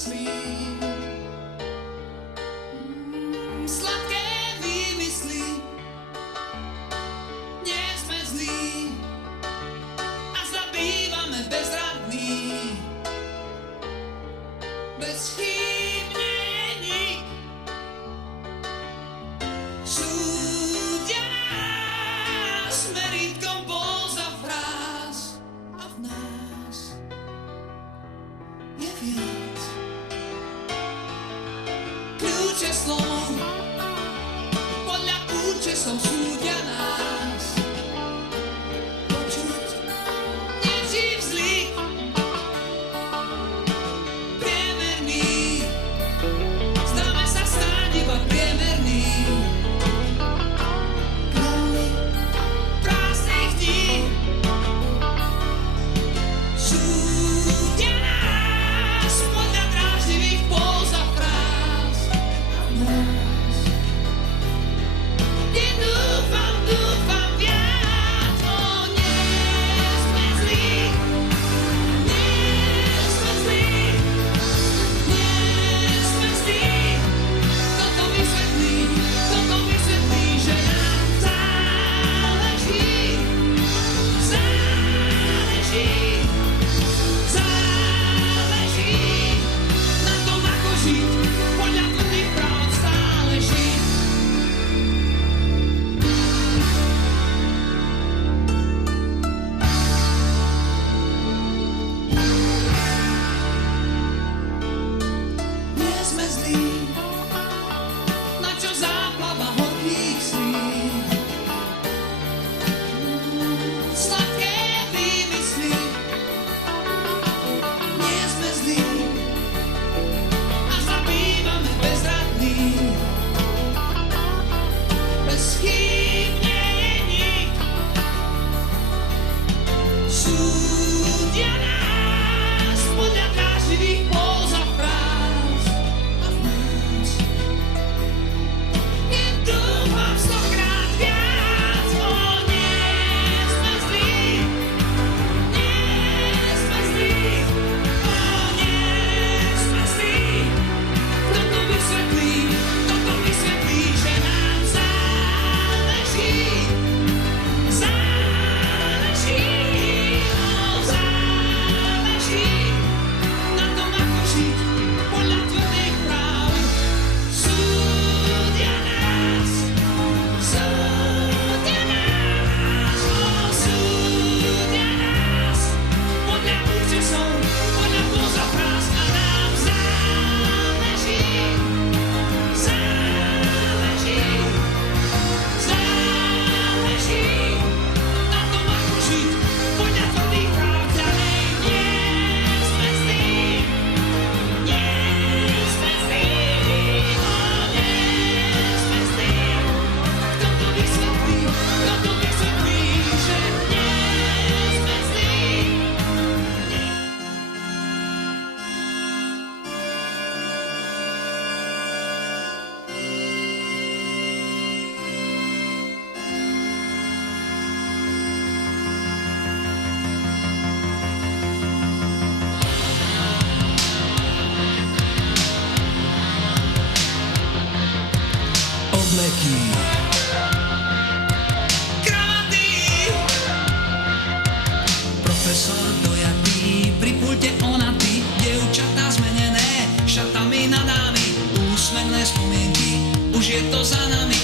myslí. Sladké výmysly, nie sme zlí a zabývame bezradný. Bez chýb nie je nik. Súdia nás merítkom poza fráz a v nás je viac. Kľúče slov podľa účesov súdia nás. Počuť neživ zlý, priemerný, zdáme sa stáť iba priemerný. Králi prázdnych dní súdia nás podľa dráždivých póz a fráz a v nás je dúfam viac. Nie sme zlí, nie sme zlí, nie sme zlí. Toto vysvetlí, že nám záleží na tom, ako žiť, podľa tvrdých práv stále žiť. Nie sme zlí, na čo záplava horkých slív. Sladké výmysly, nie sme zlí a zabývame bezradný. Bez chýb nie je nik. Súdia nás podľa dráždivých póz a fráz a v nás je dúfam stokrát viac. Nie sme zlí, nie sme zlí, nie sme zlí. Toto vysvetlí, že nám záleží na tom, ako žiť, podľa tvrdých práv. Súdia nás podľa účesov, podľa póz a fráz a nám záleží na tom, ako žiť, podľa tvrdých práv. Ďalej nie sme zlí, nie sme zlí, nie sme zlí. Toto vysvetlí, že nie sme zlí. Obleky, kravaty, profesor dojatý, pri pulte onatý, dievčatá zmenené, šatami na dámy, úsmevné spomienky, už je to za nami.